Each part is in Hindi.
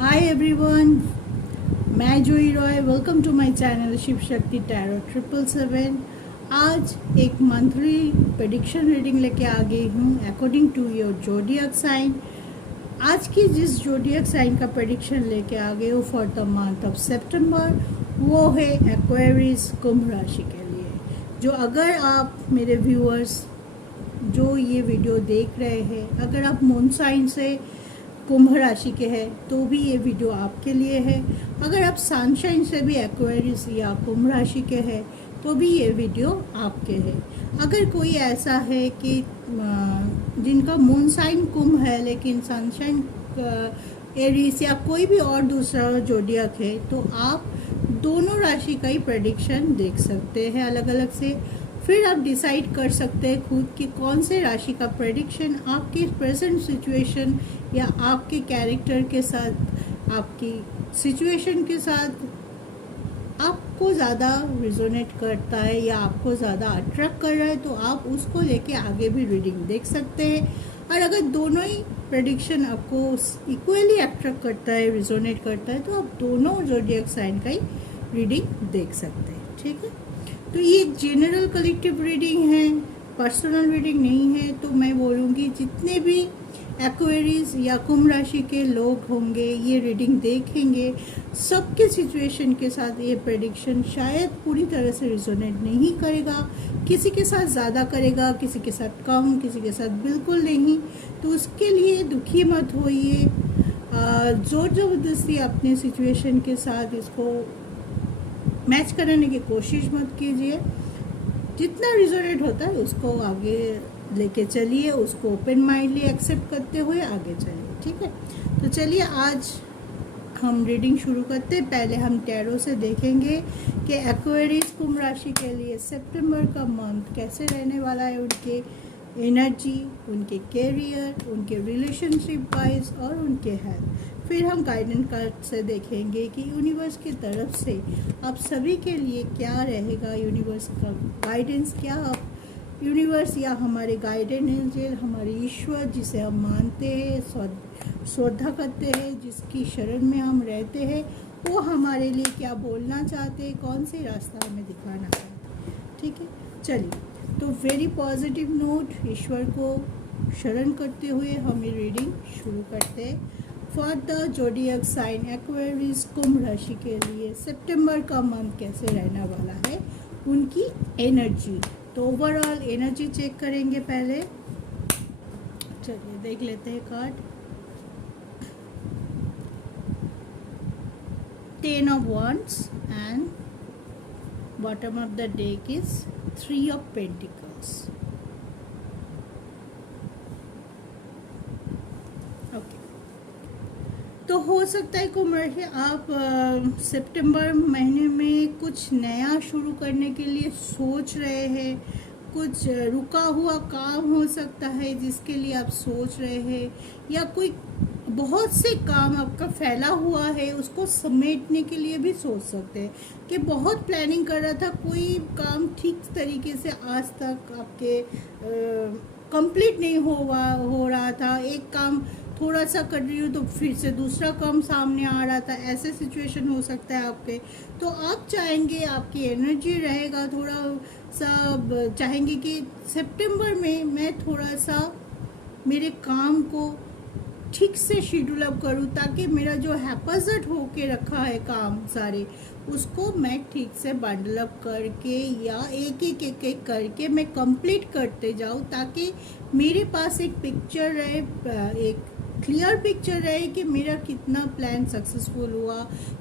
हाय एवरीवन, मैं Juhi Roy. Welcome to my channel Shiv Shakti tarot 777। आज एक मंथली प्रेडिक्शन रीडिंग लेके आ गई हूँ according to your zodiac sign. आज की जिस जोडियक साइन का प्रेडिक्शन लेके आ गई हूँ फॉर द मंथ ऑफ सितंबर, वो है एक्वेरियस कुंभ राशि के लिए। जो अगर आप मेरे व्यूअर्स जो ये वीडियो देख रहे हैं, अगर आप मून साइन से कुंभ राशि के हैं तो भी ये वीडियो आपके लिए है। अगर आप सनशाइन से भी एक्वेरियस या कुंभ राशि के हैं तो भी ये वीडियो आपके है। अगर कोई ऐसा है कि जिनका मून साइन कुंभ है लेकिन सनशाइन एरीज या कोई भी और दूसरा जोडियक है, तो आप दोनों राशि का ही प्रेडिक्शन देख सकते हैं अलग अलग से। फिर आप डिसाइड कर सकते हैं खुद कि कौन से राशि का प्रेडिक्शन आपकी प्रेजेंट सिचुएशन या आपके कैरेक्टर के साथ, आपकी सिचुएशन के साथ आपको ज़्यादा रिजोनेट करता है या आपको ज़्यादा अट्रैक्ट कर रहा है, तो आप उसको लेके आगे भी रीडिंग देख सकते हैं। और अगर दोनों ही प्रेडिक्शन आपको इक्वली अट्रैक्ट करता है, रिजोनेट करता है, तो आप दोनों जोडियक साइन का ही रीडिंग देख सकते हैं। ठीक है, तो ये जनरल कलेक्टिव रीडिंग है, पर्सनल रीडिंग नहीं है। तो मैं बोलूँगी जितने भी एक्वेरियस या कुंभ राशि के लोग होंगे ये रीडिंग देखेंगे, सबके सिचुएशन के साथ ये प्रेडिक्शन शायद पूरी तरह से रिजोनेट नहीं करेगा। किसी के साथ ज़्यादा करेगा, किसी के साथ कम, किसी के साथ बिल्कुल नहीं। तो उसके लिए दुखी मत होइए, ज़ोर ज़बरदस्ती अपने सिचुएशन के साथ इसको मैच कराने की कोशिश मत कीजिए। जितना रिजोनेट होता है उसको आगे लेके चलिए, उसको ओपन माइंडली एक्सेप्ट करते हुए आगे चलिए। ठीक है, तो चलिए आज हम रीडिंग शुरू करते हैं। पहले हम टैरो से देखेंगे कि एक्वेरियस कुंभ राशि के लिए सितंबर का मंथ कैसे रहने वाला है, उनके एनर्जी, उनके कैरियर, उनके रिलेशनशिप वाइज और उनके हेल्थ। फिर हम गाइडेंस कार्ड से देखेंगे कि यूनिवर्स की तरफ से आप सभी के लिए क्या रहेगा, यूनिवर्स का गाइडेंस क्या आप यूनिवर्स या हमारे गाइडेंस एंजल, हमारे ईश्वर जिसे हम मानते हैं, श्रद्धा करते हैं, जिसकी शरण में हम रहते हैं, वो हमारे लिए क्या बोलना चाहते हैं, कौन से रास्ता हमें दिखाना चाहते हैं। ठीक है, चलिए तो वेरी पॉजिटिव नोट, ईश्वर को शरण करते हुए हम ये रीडिंग शुरू करते हैं। For the zodiac sign Aquarius कुंभ राशि के लिए सितंबर का मंथ कैसे रहने वाला है, उनकी एनर्जी। तो ओवरऑल एनर्जी चेक करेंगे पहले। चलिए देख लेते हैं card. 10 of Wands and bottom of the deck is 3 of Pentacles. Okay, तो हो सकता है कुंभ राशि आप सितंबर महीने में कुछ नया शुरू करने के लिए सोच रहे हैं। कुछ रुका हुआ काम हो सकता है जिसके लिए आप सोच रहे हैं, या कोई बहुत से काम आपका फैला हुआ है उसको समेटने के लिए भी सोच सकते हैं कि बहुत प्लानिंग कर रहा था, कोई काम ठीक तरीके से आज तक आपके कंप्लीट नहीं हो रहा था। एक काम थोड़ा सा कर रही हूँ तो फिर से दूसरा काम सामने आ रहा था, ऐसे सिचुएशन हो सकता है आपके। तो आप चाहेंगे, आपकी एनर्जी रहेगा थोड़ा सा, चाहेंगे कि सितंबर में मैं थोड़ा सा मेरे काम को ठीक से शेड्यूल अप करूँ, ताकि मेरा जो हैपजट होके रखा है काम सारे, उसको मैं ठीक से बंडल अप करके या एक एक करके मैं कंप्लीट करते जाऊँ, ताकि मेरे पास एक पिक्चर रहे, एक क्लियर पिक्चर रहे कि मेरा कितना प्लान सक्सेसफुल हुआ,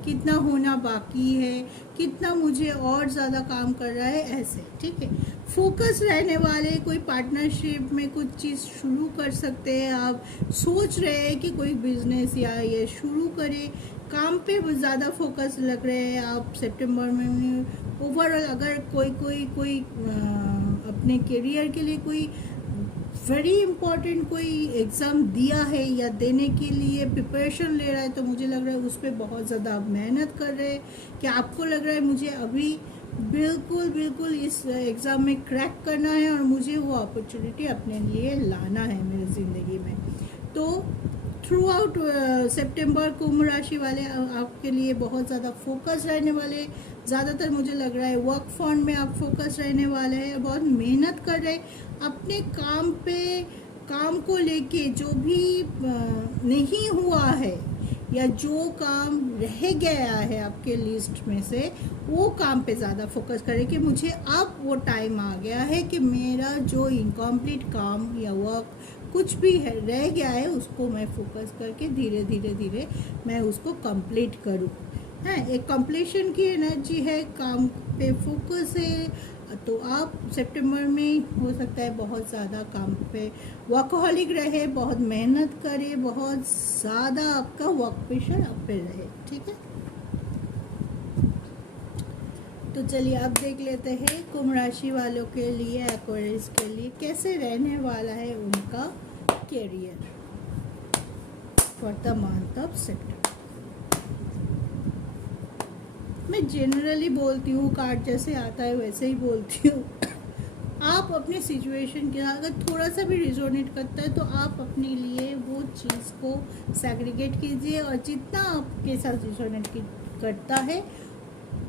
कितना होना बाकी है, कितना मुझे और ज़्यादा काम कर रहा है, ऐसे। ठीक है, फोकस रहने वाले, कोई पार्टनरशिप में कुछ चीज़ शुरू कर सकते हैं। आप सोच रहे हैं कि कोई बिजनेस या ये शुरू करें, काम पे ज़्यादा फोकस लग रहे हैं आप सितंबर में। ओवरऑल अगर कोई अपने करियर के लिए कोई वेरी इम्पॉर्टेंट कोई एग्ज़ाम दिया है या देने के लिए प्रिपरेशन ले रहा है, तो मुझे लग रहा है उस पर बहुत ज़्यादा आप मेहनत कर रहे हैं कि आपको लग रहा है मुझे अभी बिल्कुल इस एग्ज़ाम में क्रैक करना है और मुझे वो अपॉर्चुनिटी अपने लिए लाना है मेरी ज़िंदगी में। तो थ्रू आउट सितंबर कुंभ राशि वाले आपके लिए बहुत ज़्यादा फोकस रहने वाले। ज़्यादातर मुझे लग रहा है वर्क फॉर्म में आप फोकस रहने वाले हैं, बहुत मेहनत कर रहे अपने काम पे। काम को लेके जो भी नहीं हुआ है या जो काम रह गया है आपके लिस्ट में से, वो काम पे ज़्यादा फोकस करें कि मुझे अब वो टाइम आ गया है कि मेरा जो इनकम्प्लीट काम या वर्क कुछ भी है रह गया है उसको मैं फोकस करके धीरे धीरे धीरे मैं उसको कंप्लीट करूँ। है एक कंप्लीशन की एनर्जी है, काम पे फोकस है। तो आप सितंबर में हो सकता है बहुत ज़्यादा काम पे वर्कहॉलिक रहे, बहुत मेहनत करे, बहुत ज़्यादा आपका वर्क प्रेशर आप पे रहे। ठीक है, तो चलिए अब देख लेते हैं कुंभ राशि वालों के लिए, एक्वेरियस के लिए कैसे रहने वाला है उनका career for the month of सितंबर। मैं जनरली बोलती हूँ, कार्ड जैसे आता है वैसे ही बोलती हूँ। आप अपने सिचुएशन के अगर थोड़ा सा भी रिजोनेट करता है तो आप अपने लिए वो चीज़ को सेग्रीगेट कीजिए, और जितना आपके साथ रिजोनेट करता है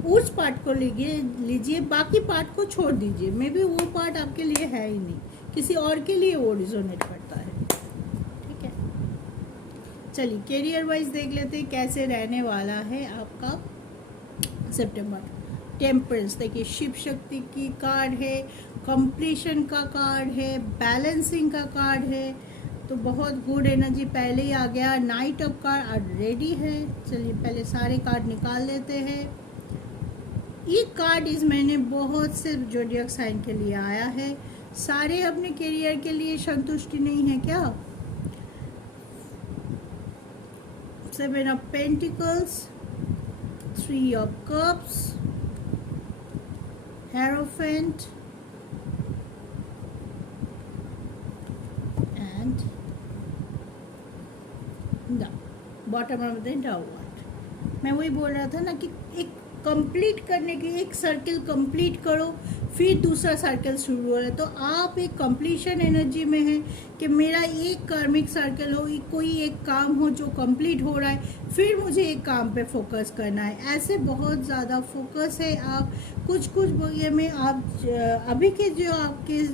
उस पार्ट को लीजिए, बाकी पार्ट को छोड़ दीजिए। मे बी वो पार्ट आपके लिए है ही नहीं, किसी और के लिए वो रिजोनेट करता है। ठीक है, चलिए कैरियर वाइज देख लेते हैं कैसे रहने वाला है आपका सितंबर। टेम्परेंस देखिए, शिव शक्ति की कार्ड है, कंप्लीशन का कार्ड है, बैलेंसिंग का कार्ड है, तो बहुत गुड एनर्जी पहले ही आ गया। नाइट ऑफ कार्ड रेडी है। चलिए पहले सारे कार्ड निकाल लेते हैं। ये कार्ड इस महीने बहुत से ज़ोडिएक साइन के लिए आया है। सारे अपने करियर के लिए संतुष्टि नहीं है क्या? 7 of pentacles, 3 of cups, Hierophant, and the bottom of the Tower। मैं वही बोल रहा था ना कि एक कंप्लीट करने के एक सर्कल कंप्लीट करो, फिर दूसरा सर्कल शुरू हो रहा है। तो आप एक कंप्लीशन एनर्जी में हैं कि मेरा एक कार्मिक सर्कल हो, कोई एक काम हो जो कंप्लीट हो रहा है, फिर मुझे एक काम पे फोकस करना है। ऐसे बहुत ज़्यादा फोकस है। आप कुछ ये में आप अभी के जो आपके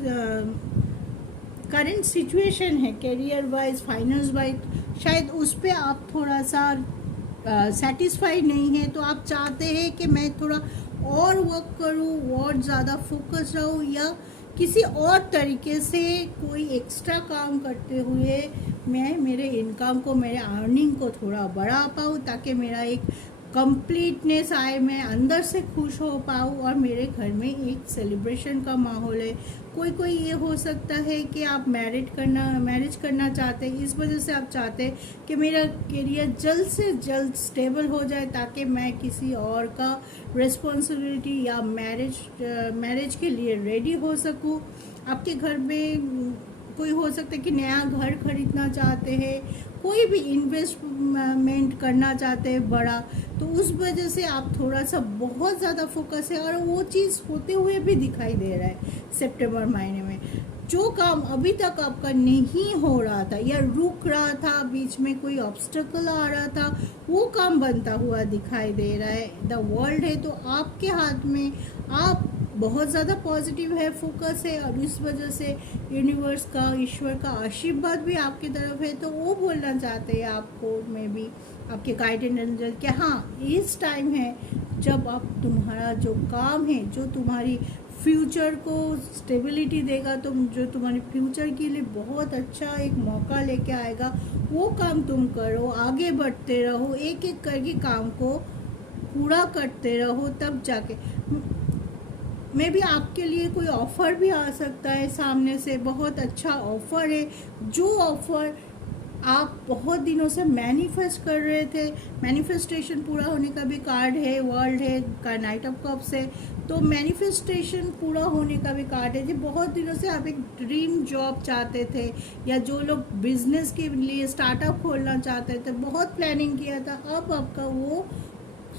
करंट सिचुएशन है करियर वाइज, फाइनेंस वाइज, शायद उस पर आप थोड़ा सा सेटिस्फाइड नहीं है। तो आप चाहते हैं कि मैं थोड़ा और वर्क करूँ और ज़्यादा फोकस रहूँ, या किसी और तरीके से कोई एक्स्ट्रा काम करते हुए मैं मेरे इनकम को, मेरे अर्निंग को थोड़ा बढ़ा पाऊँ, ताकि मेरा एक कंप्लीटनेस आए, मैं अंदर से खुश हो पाऊँ और मेरे घर में एक सेलिब्रेशन का माहौल है। कोई ये हो सकता है कि आप मैरिज करना चाहते हैं, इस वजह से आप चाहते हैं कि मेरा करियर जल्द से जल्द स्टेबल हो जाए, ताकि मैं किसी और का रिस्पॉन्सिबिलिटी या मैरिज के लिए रेडी हो सकूं। आपके घर में कोई हो सकता है कि नया घर खरीदना चाहते हैं, कोई भी इन्वेस्टमेंट करना चाहते हैं बड़ा, तो उस वजह से आप थोड़ा सा बहुत ज़्यादा फोकस है, और वो चीज़ होते हुए भी दिखाई दे रहा है सितंबर महीने में। जो काम अभी तक आपका नहीं हो रहा था या रुक रहा था, बीच में कोई ऑब्स्टेकल आ रहा था, वो काम बनता हुआ दिखाई दे रहा है। द वर्ल्ड है तो आपके हाथ में, आप बहुत ज़्यादा पॉजिटिव है, फोकस है, और इस वजह से यूनिवर्स का, ईश्वर का आशीर्वाद भी आपकी तरफ है। तो वो बोलना चाहते हैं आपको, में भी आपके गाइडेंस एंजल कि हाँ, इस टाइम है जब आप तुम्हारा जो काम है, जो तुम्हारी फ्यूचर को स्टेबिलिटी देगा, तो जो तुम्हारे फ्यूचर के लिए बहुत अच्छा एक मौका लेके आएगा, वो काम तुम करो, आगे बढ़ते रहो, एक एक करके काम को पूरा करते रहो, तब जाके मे भी आपके लिए कोई ऑफ़र भी आ सकता है सामने से। बहुत अच्छा ऑफ़र है, जो ऑफ़र आप बहुत दिनों से मैनिफेस्ट कर रहे थे, मैनिफेस्टेशन पूरा होने का भी कार्ड है, वर्ल्ड है का, नाइट ऑफ कप्स है, तो मैनिफेस्टेशन पूरा होने का भी कार्ड है। जो बहुत दिनों से आप एक ड्रीम जॉब चाहते थे, या जो लोग बिजनेस के लिए स्टार्टअप खोलना चाहते थे, बहुत प्लानिंग किया था, अब आपका वो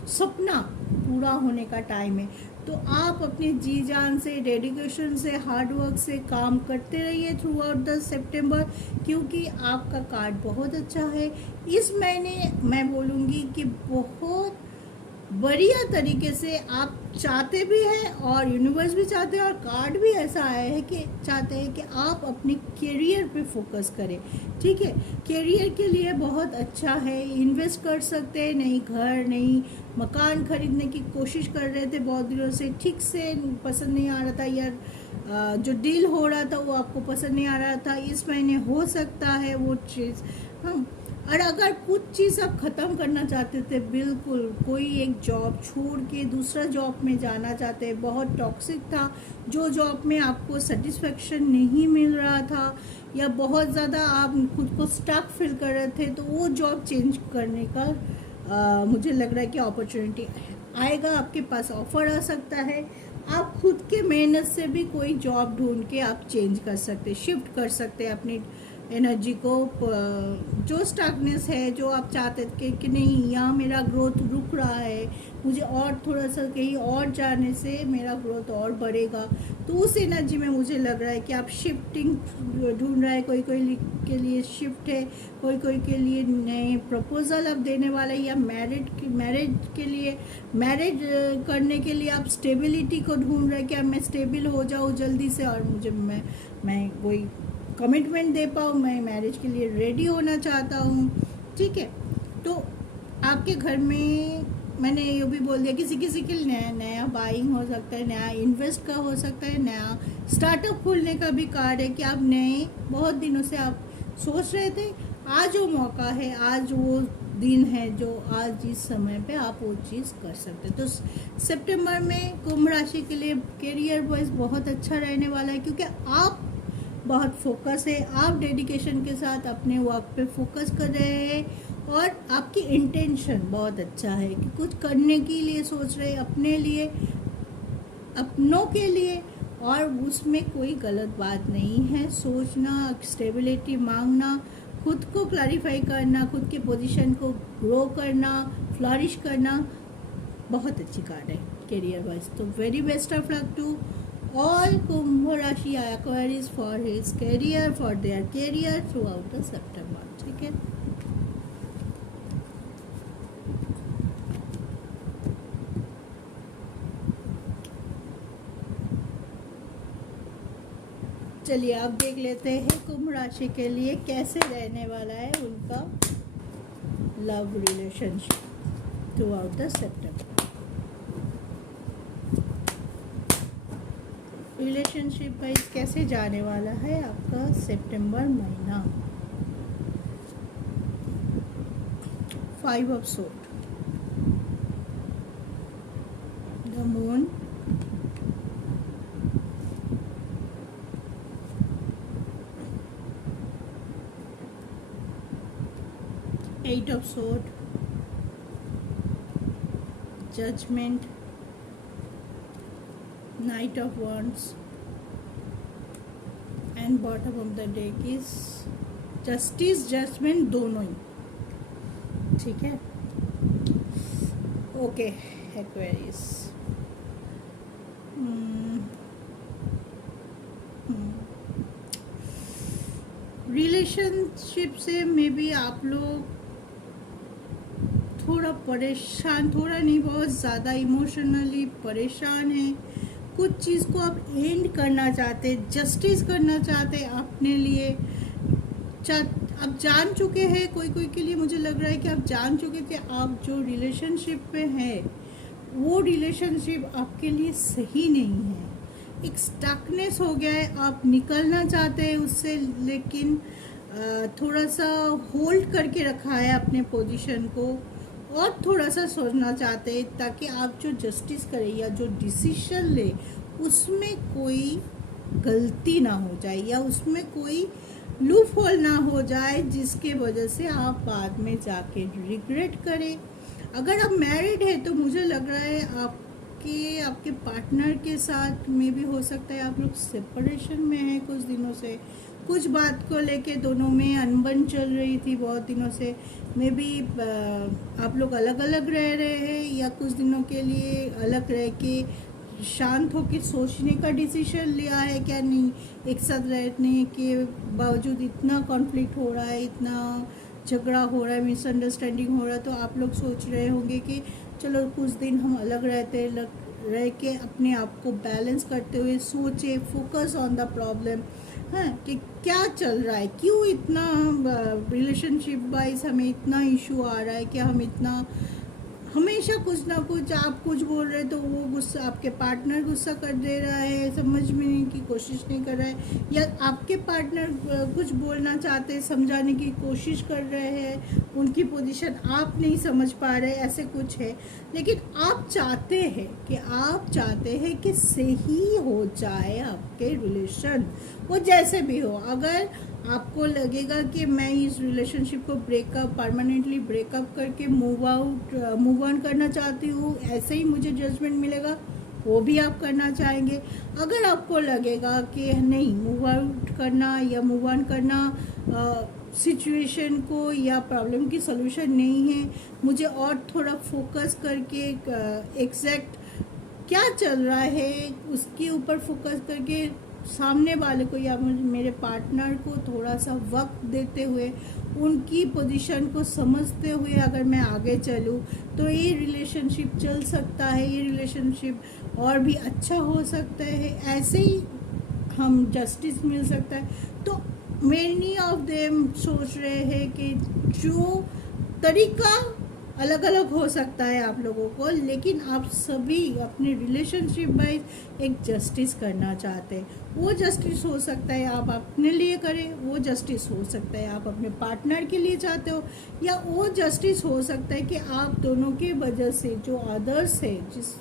सपना पूरा होने का टाइम है। तो आप अपने जी जान से, डेडिकेशन से, हार्ड वर्क से काम करते रहिए थ्रू आउट द सितंबर, क्योंकि आपका कार्ड बहुत अच्छा है। इस महीने मैं बोलूँगी कि बहुत बढ़िया तरीके से आप चाहते भी हैं और यूनिवर्स भी चाहते हैं और कार्ड भी ऐसा आया है कि चाहते हैं कि आप अपने करियर पे फोकस करें। ठीक है, करियर के लिए बहुत अच्छा है, इन्वेस्ट कर सकते हैं, नई घर, नई मकान खरीदने की कोशिश कर रहे थे बहुत दिनों से, ठीक से पसंद नहीं आ रहा था, या जो डील हो रहा था वो आपको पसंद नहीं आ रहा था, इस महीने हो सकता है वो चीज़। हाँ, और अगर कुछ चीज़ आप ख़त्म करना चाहते थे, बिल्कुल कोई एक जॉब छोड़ के दूसरा जॉब में जाना चाहते हैं, बहुत टॉक्सिक था, जो जॉब में आपको सेटिस्फेक्शन नहीं मिल रहा था या बहुत ज़्यादा आप खुद को स्टक फील कर रहे थे, तो वो जॉब चेंज करने का मुझे लग रहा है कि अपॉर्चुनिटी आएगा, आपके पास ऑफ़र आ सकता है। आप खुद के मेहनत से भी कोई जॉब ढूंढ के आप चेंज कर सकते, शिफ्ट कर सकते हैं अपनी एनर्जी को। जो स्टकनेस है, जो आप चाहते थे कि नहीं यहाँ मेरा ग्रोथ रुक रहा है, मुझे और थोड़ा सा कहीं और जाने से मेरा ग्रोथ और बढ़ेगा, तो उस एनर्जी में मुझे लग रहा है कि आप शिफ्टिंग ढूंढ रहा है। कोई कोई के लिए शिफ्ट है, कोई कोई के लिए नए प्रपोजल अब देने वाला है, या मैरिज के लिए, मैरिज करने के लिए आप स्टेबिलिटी को ढूंढ रहे हैं कि अब मैं स्टेबल हो जाऊँ जल्दी से और मुझे मैं कोई कमिटमेंट दे पाऊँ, मैं मैरिज के लिए रेडी होना चाहता हूँ। ठीक है, तो आपके घर में मैंने ये भी बोल दिया, किसी किसी के लिए नया बाइंग हो सकता है, नया इन्वेस्ट का हो सकता है, नया स्टार्टअप खोलने का भी कार्ड है कि आप नए बहुत दिनों से आप सोच रहे थे, आज वो मौका है, आज वो दिन है जो आज इस समय पे आप वो चीज़ कर सकते हैं। तो सितंबर में कुंभ राशि के लिए करियर वाइज बहुत अच्छा रहने वाला है, क्योंकि आप बहुत फोकस है, आप डेडिकेशन के साथ अपने वर्क पे फोकस कर रहे हैं और आपकी इंटेंशन बहुत अच्छा है कि कुछ करने के लिए सोच रहे हैं, अपने लिए, अपनों के लिए, और उसमें कोई गलत बात नहीं है। सोचना, स्टेबिलिटी मांगना, खुद को क्लैरिफाई करना, खुद के पोजीशन को ग्रो करना, फ्लरिश करना, बहुत अच्छी कार्ड है करियर वाइज। तो very best of luck to all Kumbh Rashi Aquarius for his career, for their career throughout the September. ठीक है, चलिए आप देख लेते हैं कुंभ राशि के लिए कैसे रहने वाला है उनका love relationship through out सितंबर। रिलेशनशिप वाइज कैसे जाने वाला है आपका सितंबर महीना। 5 of sword, the moon, eight of sword, judgement, knight of wands, and bottom of the deck is justice, judgement, दोनों ही। ठीक है, ओके एक्वेरियस। रिलेशनशिप से मे बी आप लोग थोड़ा परेशान, थोड़ा नहीं बहुत ज़्यादा इमोशनली परेशान हैं, कुछ चीज़ को आप एंड करना चाहते, जस्टिस करना चाहते अपने लिए, आप जान चुके हैं, कोई कोई के लिए मुझे लग रहा है कि आप जान चुके थे आप जो रिलेशनशिप पे हैं वो रिलेशनशिप आपके लिए सही नहीं है, एक स्टकनेस हो गया है, आप निकलना चाहते हैं उससे, लेकिन थोड़ा सा होल्ड करके रखा है अपने पोजीशन को, और थोड़ा सा सोचना चाहते हैं ताकि आप जो जस्टिस करें या जो डिसीजन ले उसमें कोई गलती ना हो जाए या उसमें कोई लूप होल ना हो जाए जिसके वजह से आप बाद में जाके रिग्रेट करें। अगर आप मैरिड है तो मुझे लग रहा है आपके पार्टनर के साथ में भी हो सकता है आप लोग सेपरेशन में हैं कुछ दिनों से, कुछ बात को लेके दोनों में अनबन चल रही थी बहुत दिनों से, मे बी आप लोग अलग अलग रह रहे हैं या कुछ दिनों के लिए अलग रह के शांत होकर सोचने का डिसीजन लिया है क्या नहीं। एक साथ रहने के बावजूद इतना कॉन्फ्लिक्ट हो रहा है, इतना झगड़ा हो रहा है, मिसअंडरस्टैंडिंग हो रहा है, तो आप लोग सोच रहे होंगे कि चलो कुछ दिन हम अलग रहते, रह के अपने आप को बैलेंस करते हुए सोचे, फोकस ऑन द प्रॉब्लम, हाँ, कि क्या चल रहा है, क्यों इतना रिलेशनशिप वाइज हमें इतना इशू आ रहा है, क्या हम इतना हमेशा कुछ ना कुछ, आप कुछ बोल रहे तो वो गुस्सा, आपके पार्टनर गुस्सा कर दे रहा है, समझने की कोशिश नहीं कर रहा है, या आपके पार्टनर कुछ बोलना चाहते हैं, समझाने की कोशिश कर रहे हैं, उनकी पोजीशन आप नहीं समझ पा रहे, ऐसे कुछ है। लेकिन आप चाहते हैं कि सही हो जाए आपके रिलेशन, वो जैसे भी हो। अगर आपको लगेगा कि मैं इस रिलेशनशिप को परमानेंटली ब्रेकअप करके मूव ऑन करना चाहती हूँ, ऐसे ही मुझे जजमेंट मिलेगा, वो भी आप करना चाहेंगे। अगर आपको लगेगा कि नहीं, मूव आउट करना या मूव ऑन करना सिचुएशन को या प्रॉब्लम की सॉल्यूशन नहीं है, मुझे और थोड़ा फोकस करके एग्जैक्ट क्या चल रहा है उसके ऊपर फोकस करके सामने वाले को या मेरे पार्टनर को थोड़ा सा वक्त देते हुए, उनकी पोजीशन को समझते हुए अगर मैं आगे चलूँ तो ये रिलेशनशिप चल सकता है, ये रिलेशनशिप और भी अच्छा हो सकता है, ऐसे ही हम जस्टिस मिल सकता है। तो मेनी ऑफ देम सोच रहे हैं कि जो तरीका अलग अलग हो सकता है आप लोगों को, लेकिन आप सभी अपने रिलेशनशिप वाइज एक जस्टिस करना चाहते हैं। वो जस्टिस हो सकता है आप अपने लिए करें, वो जस्टिस हो सकता है आप अपने पार्टनर के लिए चाहते हो, या वो जस्टिस हो सकता है कि आप दोनों के वजह से जो अदर्स है, जिस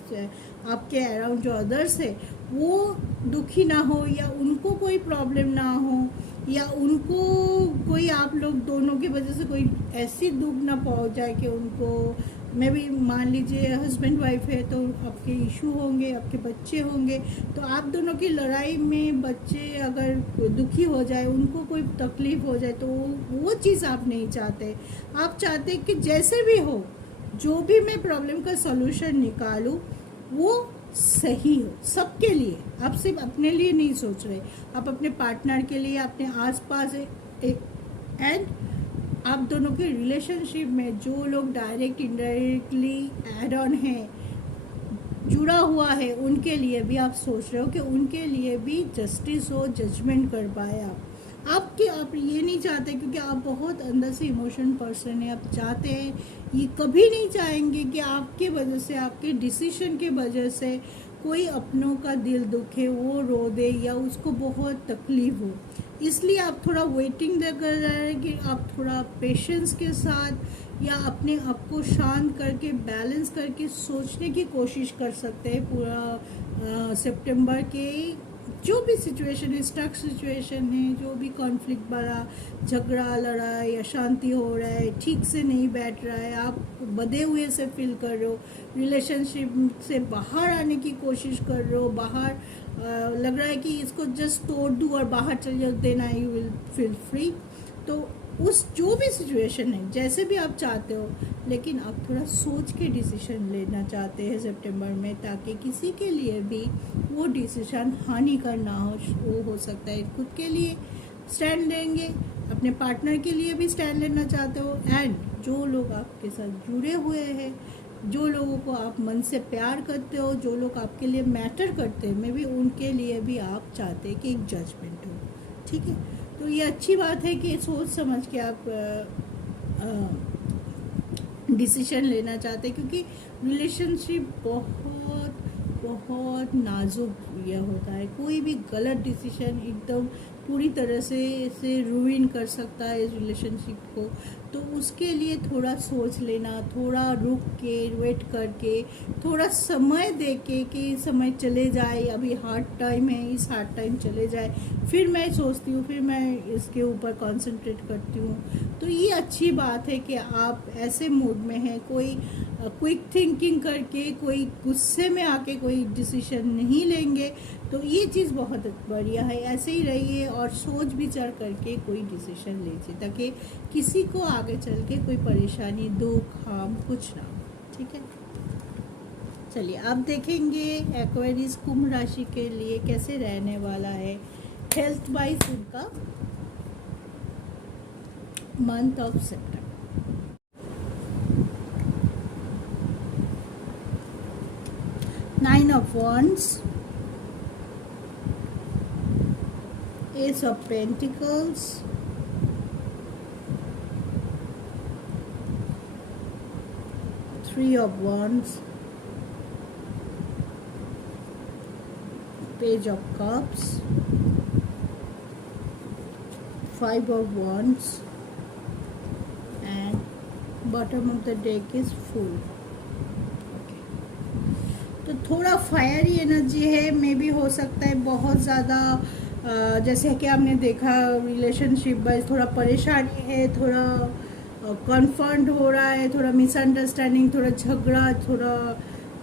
आपके अराउंड जो अदर्स है, वो दुखी ना हो या उनको कोई प्रॉब्लम ना हो, या उनको कोई आप लोग दोनों की वजह से कोई ऐसी दुख ना पहुंच जाए कि उनको, मैं भी मान लीजिए हस्बैंड वाइफ है तो आपके इशू होंगे, आपके बच्चे होंगे, तो आप दोनों की लड़ाई में बच्चे अगर दुखी हो जाए, उनको कोई तकलीफ हो जाए, तो वो चीज़ आप नहीं चाहते। आप चाहते कि जैसे भी हो, जो भी मैं प्रॉब्लम का सॉल्यूशन निकालूं वो सही हो सबके लिए। आप सिर्फ अपने लिए नहीं सोच रहे, आप अपने पार्टनर के लिए, अपने आसपास एंड आप दोनों के रिलेशनशिप में जो लोग डायरेक्ट इनडायरेक्टली एड ऑन है, जुड़ा हुआ है, उनके लिए भी आप सोच रहे हो कि उनके लिए भी जस्टिस हो, जजमेंट कर पाए आप ये नहीं चाहते, क्योंकि आप बहुत अंदर से इमोशन पर्सन है। आप चाहते हैं, ये कभी नहीं चाहेंगे कि आपके वजह से, आपके डिसीजन के वजह से कोई अपनों का दिल दुखे, वो रो दे या उसको बहुत तकलीफ हो। इसलिए आप थोड़ा वेटिंग कर रहे हैं कि आप थोड़ा पेशेंस के साथ या अपने आप को शांत करके, बैलेंस करके सोचने की कोशिश कर सकते हैं। पूरा सितंबर के जो भी सिचुएशन है, स्टक सिचुएशन है, जो भी कॉन्फ्लिक्ट वाला झगड़ा, लड़ाई या शांति हो रहा है, ठीक से नहीं बैठ रहा है, आप बधे हुए से फील कर रहे हो, रिलेशनशिप से बाहर आने की कोशिश कर रहे हो, बाहर लग रहा है कि इसको जस्ट तोड़ दूँ और बाहर चल जाओ, then I will feel free. तो उस जो भी सिचुएशन है, जैसे भी आप चाहते हो, लेकिन आप थोड़ा सोच के डिसीजन लेना चाहते हैं सितंबर में, ताकि किसी के लिए भी वो डिसीजन हानिकर ना हो। वो हो सकता है खुद के लिए स्टैंड लेंगे, अपने पार्टनर के लिए भी स्टैंड लेना चाहते हो, एंड जो लोग आपके साथ जुड़े हुए हैं, जो लोगों को आप मन से प्यार करते हो, जो लोग आपके लिए मैटर करते हैं, मे बी उनके लिए भी आप चाहते हैं कि एक जजमेंट हो। ठीक है, तो ये अच्छी बात है कि सोच समझ के आप डिसीजन लेना चाहते हैं, क्योंकि रिलेशनशिप बहुत बहुत नाजुक यह होता है। कोई भी गलत डिसीजन एकदम पूरी तरह से रूइन कर सकता है इस रिलेशनशिप को। तो उसके लिए थोड़ा सोच लेना, थोड़ा रुक के, वेट करके, थोड़ा समय दे के कि समय चले जाए, अभी हार्ड टाइम है, इस हार्ड टाइम चले जाए, फिर मैं सोचती हूँ, फिर मैं इसके ऊपर कंसंट्रेट करती हूँ। तो ये अच्छी बात है कि आप ऐसे मूड में हैं, कोई क्विक थिंकिंग करके, कोई गुस्से में आके कोई डिसीजन नहीं लेंगे। तो ये चीज़ बहुत बढ़िया है, ऐसे ही रहिए और सोच विचार करके कोई डिसीजन लीजिए, ताकि किसी को आगे चल के कोई परेशानी, दुख, हार्म कुछ ना हो। ठीक है। चलिए अब देखेंगे एक्वेरियस कुंभ राशि के लिए कैसे रहने वाला है हेल्थ वाइज उनका month of September. 9 of Wands, Ace of Pentacles, Three of Wands, Page of Cups, Five of Wands, and bottom of the deck is Fool. तो थोड़ा फायरी एनर्जी है, मे भी हो सकता है बहुत ज़्यादा जैसे कि आपने देखा रिलेशनशिप वाइज थोड़ा परेशानी है, थोड़ा कन्फर्ट हो रहा है, थोड़ा मिसअंडरस्टैंडिंग, थोड़ा झगड़ा, थोड़ा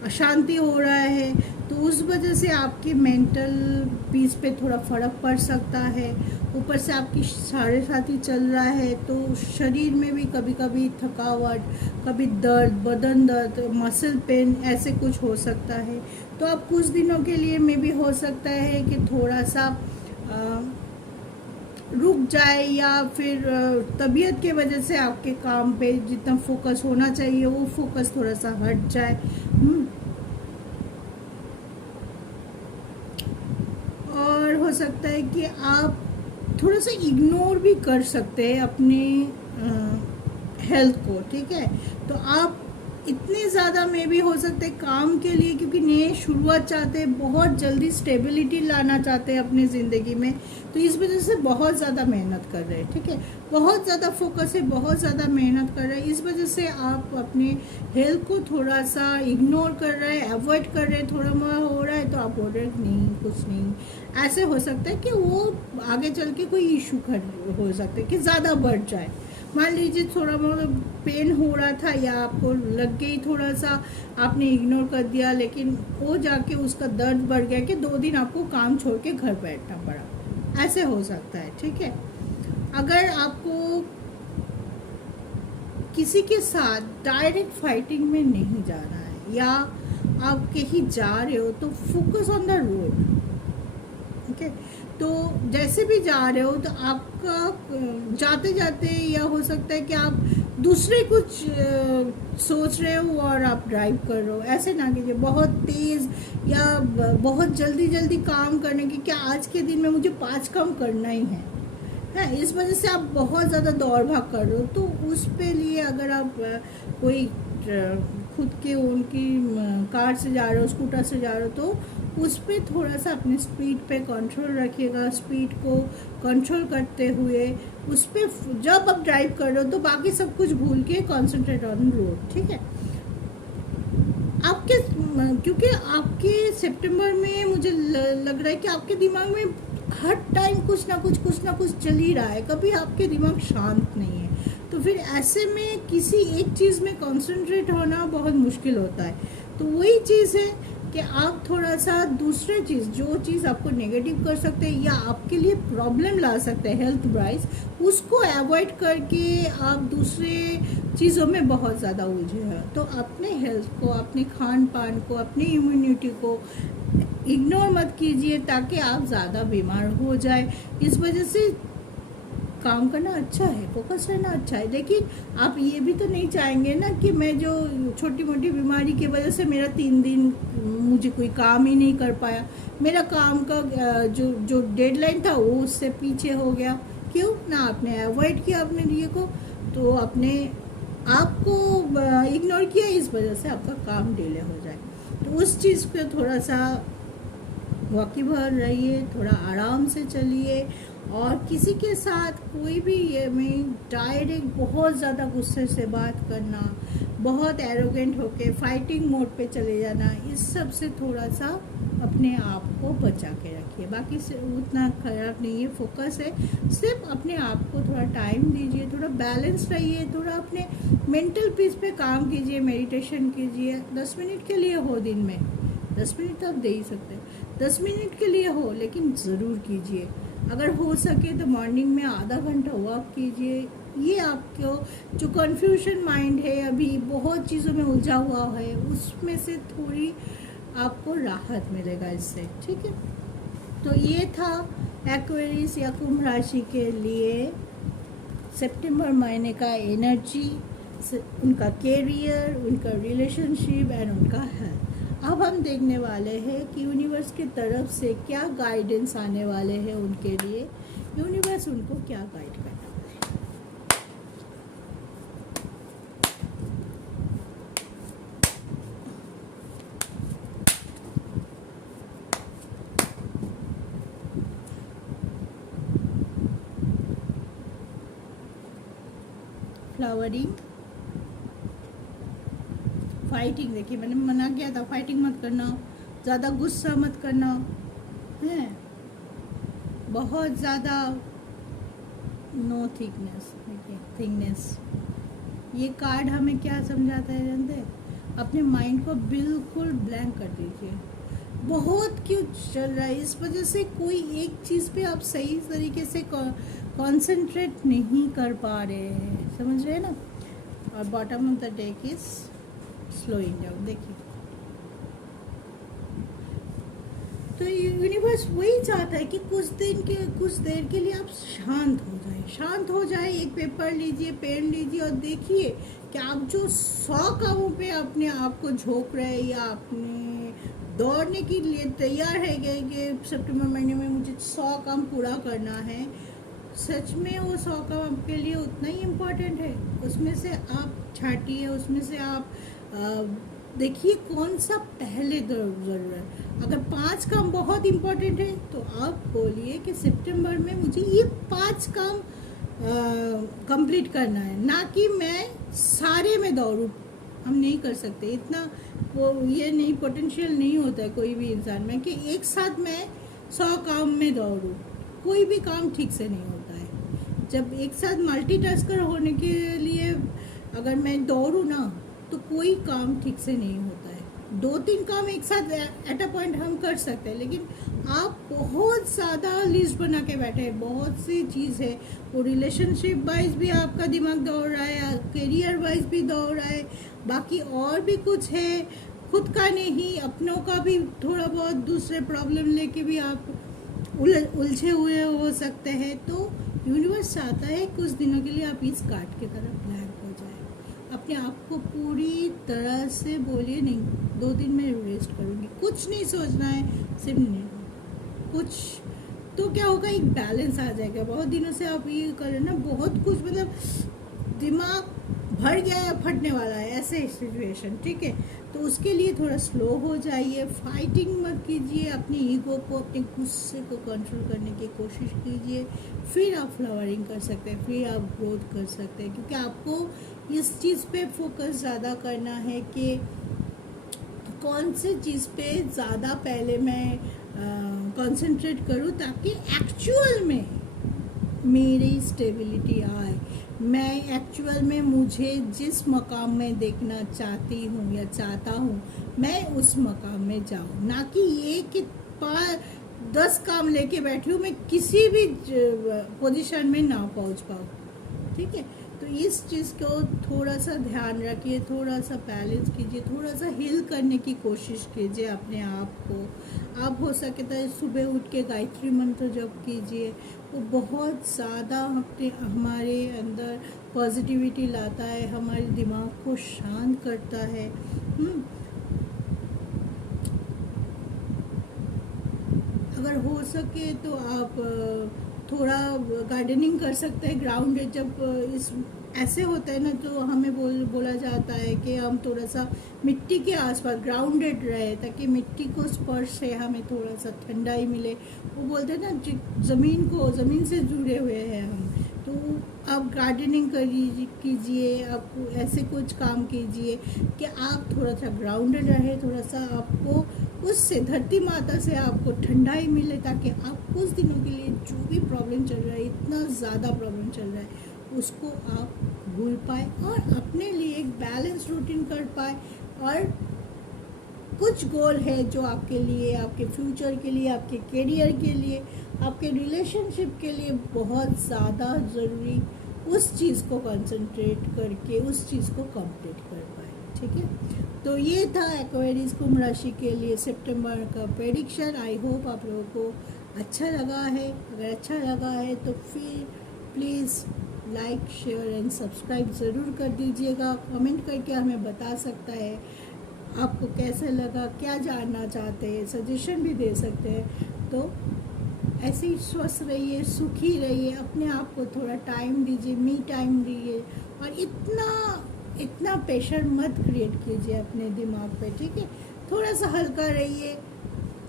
अशांति हो रहा है, तो उस वजह से आपकी मेंटल पीस पे थोड़ा फर्क पड़ सकता है। ऊपर से आपकी साढ़े साथी चल रहा है तो शरीर में भी कभी कभी थकावट, कभी दर्द, बदन दर्द, मसल पेन ऐसे कुछ हो सकता है। तो आप कुछ दिनों के लिए में भी हो सकता है कि थोड़ा सा रुक जाए या फिर तबीयत के वजह से आपके काम पे जितना फोकस होना चाहिए वो फोकस थोड़ा सा हट जाए। और हो सकता है कि आप थोड़ा सा इग्नोर भी कर सकते हैं अपने हेल्थ को, ठीक है। तो आप इतने ज़्यादा में भी हो सकते हैं काम के लिए, क्योंकि नए शुरुआत चाहते हैं, बहुत जल्दी स्टेबिलिटी लाना चाहते हैं अपनी ज़िंदगी में, तो इस वजह से बहुत ज़्यादा मेहनत कर रहे हैं, ठीक है। बहुत ज़्यादा फोकस है, बहुत ज़्यादा मेहनत कर रहे हैं, इस वजह से आप अपने हेल्थ को थोड़ा सा इग्नोर कर रहे हैं, अवॉइड कर रहे हैं। थोड़ा मोड़ा हो रहा है तो आप बोल रहे हैं नहीं कुछ नहीं, ऐसे हो सकता है कि वो आगे चल के कोई इशू हो सकता है कि ज़्यादा बढ़ जाए। मान लीजिए थोड़ा बहुत पेन हो रहा था या आपको लग गई, थोड़ा सा आपने इग्नोर कर दिया, लेकिन वो जाके उसका दर्द बढ़ गया कि 2 दिन आपको काम छोड़ के घर बैठना पड़ा, ऐसे हो सकता है, ठीक है। अगर आपको किसी के साथ डायरेक्ट फाइटिंग में नहीं जाना है या आप कहीं जा रहे हो तो focus on the road, okay. तो जैसे भी जा रहे हो तो आपका जाते जाते या हो सकता है कि आप दूसरे कुछ सोच रहे हो और आप ड्राइव कर रहे हो, ऐसे ना कीजिए। बहुत तेज़ या बहुत जल्दी जल्दी काम करने की, क्या आज के दिन में मुझे 5 काम करना ही है, इस वजह से आप बहुत ज़्यादा दौड़ भाग कर रहे हो। तो उस पे लिए अगर आप कोई खुद के उनकी कार से जा रहे हो, स्कूटर से जा रहे हो, तो उस पर थोड़ा सा अपने स्पीड पे कंट्रोल रखिएगा। स्पीड को कंट्रोल करते हुए उस पर जब आप ड्राइव कर रहे हो तो बाकी सब कुछ भूल के कंसंट्रेट ऑन रोड, ठीक है। आपके क्योंकि आपके सितंबर में मुझे लग रहा है कि आपके दिमाग में हर टाइम कुछ ना कुछ चल ही रहा है, कभी आपके दिमाग शांत नहीं है। तो फिर ऐसे में किसी एक चीज़ में कंसंट्रेट होना बहुत मुश्किल होता है। तो वही चीज़ है कि आप थोड़ा सा दूसरे चीज़, जो चीज़ आपको नेगेटिव कर सकते हैं या आपके लिए प्रॉब्लम ला सकते हैं हेल्थ वाइज, उसको अवॉइड करके आप दूसरे चीज़ों में बहुत ज़्यादा उलझे हैं। तो अपने हेल्थ को, अपने खान पान को, अपनी इम्यूनिटी को इग्नोर मत कीजिए ताकि आप ज़्यादा बीमार हो जाए। इस वजह से काम करना अच्छा है, फोकस रहना अच्छा है, लेकिन आप ये भी तो नहीं चाहेंगे ना कि मैं जो छोटी मोटी बीमारी की वजह से मेरा 3 दिन मुझे कोई काम ही नहीं कर पाया, मेरा काम का जो डेडलाइन था वो उससे पीछे हो गया। क्यों ना आपने अवॉइड किया अपने लिए को, तो अपने आप को इग्नोर किया, इस वजह से आपका काम डिले हो जाए। तो उस चीज़ पे थोड़ा सा वाकिबहार रहिए, थोड़ा आराम से चलिए। और किसी के साथ कोई भी ये में डायरेक्ट बहुत ज़्यादा गुस्से से बात करना, बहुत एरोगेंट होके फाइटिंग मोड पे चले जाना, इस सब से थोड़ा सा अपने आप को बचा के रखिए। बाकी से उतना खराब नहीं है, फोकस है, सिर्फ अपने आप को थोड़ा टाइम दीजिए, थोड़ा बैलेंस रहिए, थोड़ा अपने मेंटल पीस पे काम कीजिए, मेडिटेशन कीजिए। 10 मिनट के लिए हो दिन में, 10 मिनट तो आप दे ही सकते हैं, 10 मिनट के लिए हो, लेकिन ज़रूर कीजिए। अगर हो सके तो मॉर्निंग में आधा घंटा वॉक कीजिए। ये आपको जो कन्फ्यूजन माइंड है, अभी बहुत बहुत चीज़ों में उलझा हुआ है, उसमें से थोड़ी आपको राहत मिलेगा इससे, ठीक है। तो ये था एक्वेरियस या कुंभ राशि के लिए सितंबर महीने का एनर्जी, उनका कैरियर, उनका रिलेशनशिप एंड उनका हेल्थ। अब हम देखने वाले हैं कि यूनिवर्स की तरफ से क्या गाइडेंस आने वाले हैं उनके लिए, यूनिवर्स उनको क्या गाइड करने वाले हैं। फ्लावरिंग, फाइटिंग, देखिए मैंने मना किया था फाइटिंग मत करना, ज़्यादा गुस्सा मत करना है, बहुत ज़्यादा नो थिकनेस, देखिए थिकनेस। ये कार्ड हमें क्या समझाता है जानते हैं? अपने माइंड को बिल्कुल ब्लैंक कर दीजिए। बहुत कुछ चल रहा है, इस वजह से कोई एक चीज़ पे आप सही तरीके से कंसंट्रेट नहीं कर पा रहे हैं, समझ रहे हैं ना। और bottom of the deck is slowing down. देखिए तो यूनिवर्स वही चाहता है कि कुछ देर के लिए आप शांत हो जाए। एक पेपर लीजिए, पेन लीजिए और देखिए कि आप जो 100 कामों पे अपने आप को झोंक रहे हैं या अपने दौड़ने के लिए तैयार है कि सितंबर महीने में मुझे 100 काम पूरा करना है, सच में वो 100 काम आपके लिए उतना ही इम्पोर्टेंट है। उसमें से आप छाटिए, उसमें से आप देखिए कौन सा पहले ज़रूर है। अगर 5 काम बहुत इम्पोर्टेंट है तो आप बोलिए कि सितंबर में मुझे ये 5 काम कंप्लीट करना है, ना कि मैं सारे में दौड़ूँ। हम नहीं कर सकते इतना, वो ये नहीं, पोटेंशियल नहीं होता है कोई भी इंसान में कि एक साथ मैं 100 काम में दौड़ूँ। कोई भी काम ठीक से नहीं होता है। जब एक साथ मल्टीटास्कर होने के लिए अगर मैं दौड़ूँ ना तो कोई काम ठीक से नहीं होता है। 2-3 काम एक साथ एट अ पॉइंट हम कर सकते हैं, लेकिन आप बहुत ज़्यादा लिस्ट बना के बैठे हैं, बहुत सी चीज़ है। वो रिलेशनशिप वाइज भी आपका दिमाग दौड़ रहा है, करियर वाइज भी दौड़ रहा है, बाकी और भी कुछ है, खुद का नहीं अपनों का भी थोड़ा बहुत दूसरे प्रॉब्लम लेके भी आप उलझे हुए हो सकते हैं। तो यूनिवर्स चाहता है कुछ दिनों के लिए आप इस कार्ड की तरफ ब्लैंक हो जाए। अपने आप को पूरी तरह से बोलिए नहीं 2 दिन में रेस्ट करूँगी, कुछ नहीं सोचना है, सिर्फ नहीं कुछ, तो क्या होगा, एक बैलेंस आ जाएगा। बहुत दिनों से आप ये कर रहे ना, बहुत कुछ मतलब दिमाग भर गया है, फटने वाला है, ऐसे सिचुएशन, ठीक है। तो उसके लिए थोड़ा स्लो हो जाइए, फाइटिंग मत कीजिए, अपने ईगो को, अपने गुस्से को कंट्रोल करने की कोशिश कीजिए। फिर आप फ्लावरिंग कर सकते हैं, फिर आप ग्रोथ कर सकते हैं, क्योंकि आपको इस चीज़ पे फोकस ज़्यादा करना है कि कौन से चीज़ पे ज़्यादा पहले मैं कंसंट्रेट करूँ ताकि एक्चुअल में मेरी स्टेबिलिटी आए, मैं एक्चुअल में मुझे जिस मकाम में देखना चाहती हूँ या चाहता हूँ मैं उस मकाम में जाऊँ, ना कि ये कि 10 काम लेके बैठी हूँ मैं किसी भी पोजीशन में ना पहुँच पाऊँ, ठीक है। तो इस चीज़ को थोड़ा सा ध्यान रखिए, थोड़ा सा बैलेंस कीजिए, थोड़ा सा हील करने की कोशिश कीजिए अपने आप को। आप हो सके तो सुबह उठ के गायत्री मंत्र जप कीजिए, वो बहुत ज़्यादा हमारे अंदर पॉजिटिविटी लाता है, हमारे दिमाग को शांत करता है। अगर हो सके तो आप थोड़ा गार्डनिंग कर सकते हैं। ग्राउंड जब इस ऐसे होता है ना तो हमें बोला जाता है कि हम थोड़ा सा मिट्टी के आसपास ग्राउंडेड रहे ताकि मिट्टी को स्पर्श से हमें थोड़ा सा ठंडाई मिले। वो बोलते हैं ना ज़मीन से जुड़े हुए हैं हम, तो आप गार्डनिंग कीजिए, आप ऐसे कुछ काम कीजिए कि आप थोड़ा सा ग्राउंडेड रहे, थोड़ा सा आपको उससे धरती माता से आपको ठंडाई मिले, ताकि आप कुछ दिनों के लिए जो भी प्रॉब्लम चल रहा है, इतना ज़्यादा प्रॉब्लम चल रहा है, उसको आप भूल पाए और अपने लिए एक बैलेंस रूटीन कर पाए। और कुछ गोल है जो आपके लिए, आपके फ्यूचर के लिए, आपके करियर के लिए, आपके रिलेशनशिप के लिए बहुत ज़्यादा ज़रूरी, उस चीज़ को कंसंट्रेट करके उस चीज़ को कंप्लीट कर पाए, ठीक है। तो ये था एक्वेरियस कुंभ राशि के लिए सितंबर का प्रेडिक्शन। आई होप आप लोगों को अच्छा लगा है। अगर अच्छा लगा है तो फिर please like share and subscribe ज़रूर कर दीजिएगा। कमेंट करके हमें बता सकता है आपको कैसे लगा, क्या जानना चाहते हैं, सजेशन भी दे सकते हैं। तो ऐसे ही स्वस्थ रहिए, सुखी रहिए, अपने आप को थोड़ा टाइम दीजिए, मी टाइम दीजिए, और इतना प्रेशर मत क्रिएट कीजिए अपने दिमाग पे, ठीक है। थोड़ा सा हल्का रहिए,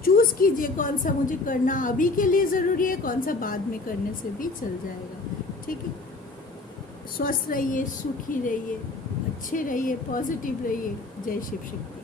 चूज़ कीजिए कौन सा मुझे करना अभी के लिए ज़रूरी है, कौन सा बाद में करने से भी चल जाएगा, ठीक है। स्वस्थ रहिए, सुखी रहिए, अच्छे रहिए, पॉजिटिव रहिए। जय शिव शक्ति।